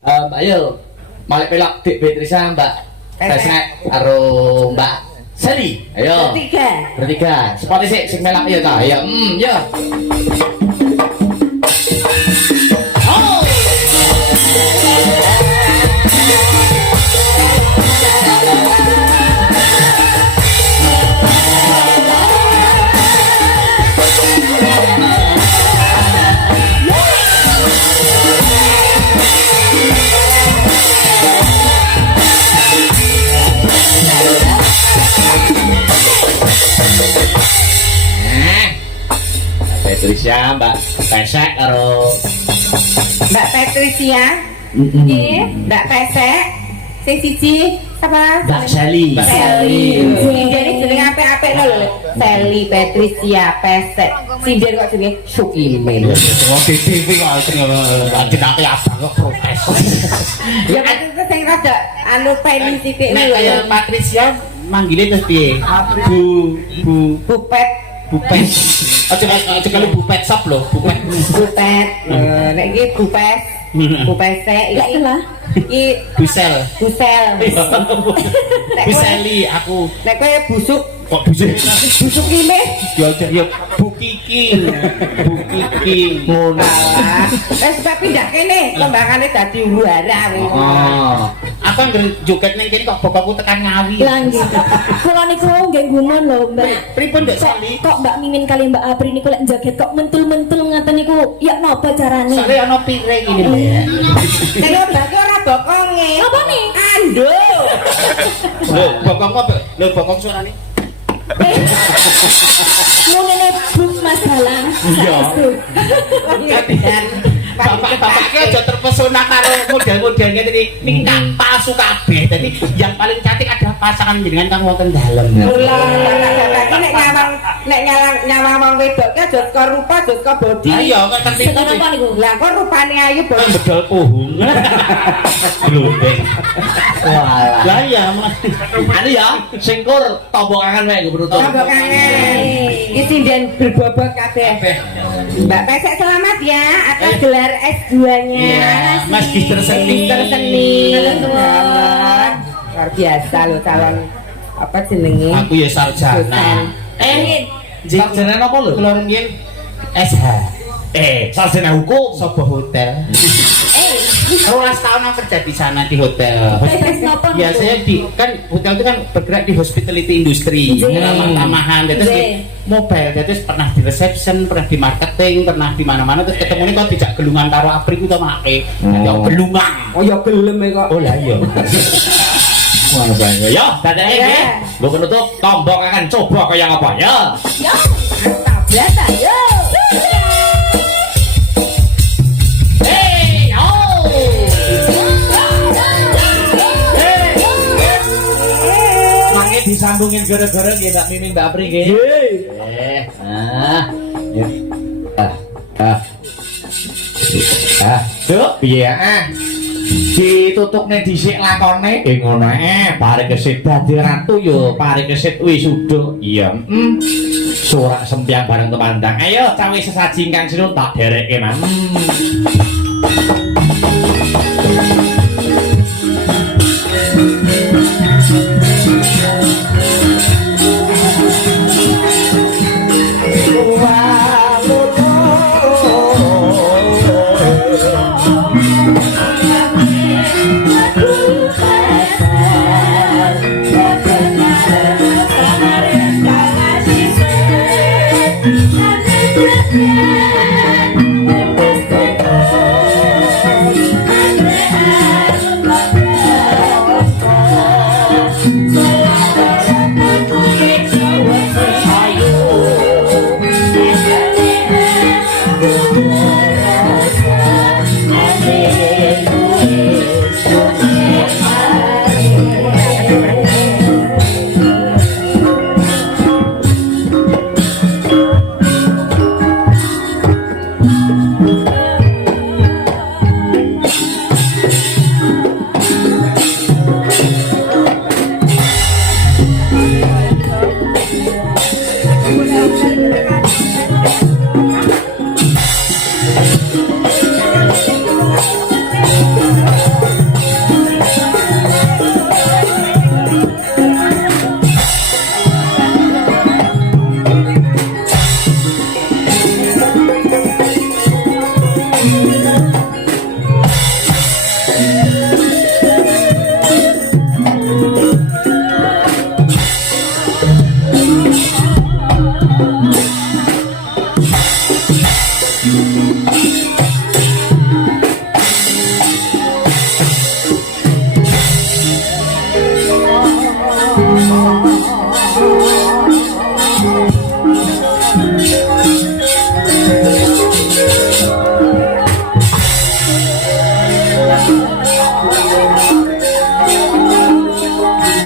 Ayo, Malik pelak Dik Beatrice Mbak Pesek karo Mbak Sally. Ayo. Bertiga. Sepati sing melak ya ta. Ya, ya. Oh. Patricia, Mbak Pesek karo Mbak Patricia. Nggih, Mbak Pesek. Sing siji sapa? Mbak Sally. Jadi jeneng apik-apik lho. Sally, Patricia, Pesek. Sindir kok jenenge Sukime. Wong TV kok jenenge abang kok protes. Ya kan sing rada anu peni sithik Nek kaya Patricia manggile terus piye? Bupet. Bupet. Aja kalau bupet shop lho, bupet. Bupet. Nek iki bupes. Bupesek iki lah. Iki Busel. Buseli aku. Nek kowe busuk Kok busuk? busuk iki Ya Bukiki. Ngono. Wes pindah kene, kembangane dadi huru-hara. Oh. Aku anggere joget ning kene kok bapakku tekan Ngawi. Lah nggih. Kula niku nggih gumun lho, Mbak. Pripun Nduk Sali? Kok Mbak Mimin kali Mbak Apri niku lek jaget kok mentul-mentul ngaten niku ya napa carane? Sale ana piring ini, Mbak. Nek obake ora bokonge. Apa nih? Ando. Lho, bokong apa? Lho, bokong suarane. Ngene buk Mas Dalang. Iya. Dan Bapak-bapaknya aja terpesona karo model-modelnya tadi tingkah palsu kabeh. Jadi yang paling cantik adalah pasangan dengan kang wonten dalem. nek nyawang wong wedok ki aja saka rupa, aja saka bodi. Iya, kok tertipu. Kenapa niku? Lah kok rupane ayu Kan bodi. bedol puhung. Glundeng. Walah. Lah iya, anu ya, singkur tombok kangen wae nggo penutup. Tombok kangen. Iki sinden berbobot kabeh. Mbak Pesek selamat ya atas gelar S2-nya. Iya, Mas Gister Seni. Luar biasa loh calon apa jenenge? Aku ya sarjana. Sarjana apa lho? Kula riyen SH. Sarjana hukum. Sobo hotel. 12 tahun aku kerja di sana di hotel. Tes napa? Biasanya di kan hotel itu kan bergerak di hospitality industry, ramah-tamahan, terus di mobile, terus pernah di reception, pernah di marketing, pernah di mana-mana, terus ketemu nih kok tidak gelungan karo Apri ku to make. Ya gelungan. Oh ya gelem kok. Oh lah iya. Wah, saya. Ya, dadane Ya. nggih. Mbok penutup tombok akan coba kaya apa ya. Yo. Tablet ayo. Mangke disambungin gara-gara nggih Mbak Mimin Mbak Apri nggih. Cuk, piye ditutupne dhisik lakone ngono pare kesit dadi ratu yo pare kesit wisuda iya sorak sempiang bareng temandang ayo cawe sesaji ingkang sinun tak dereke man Yeah.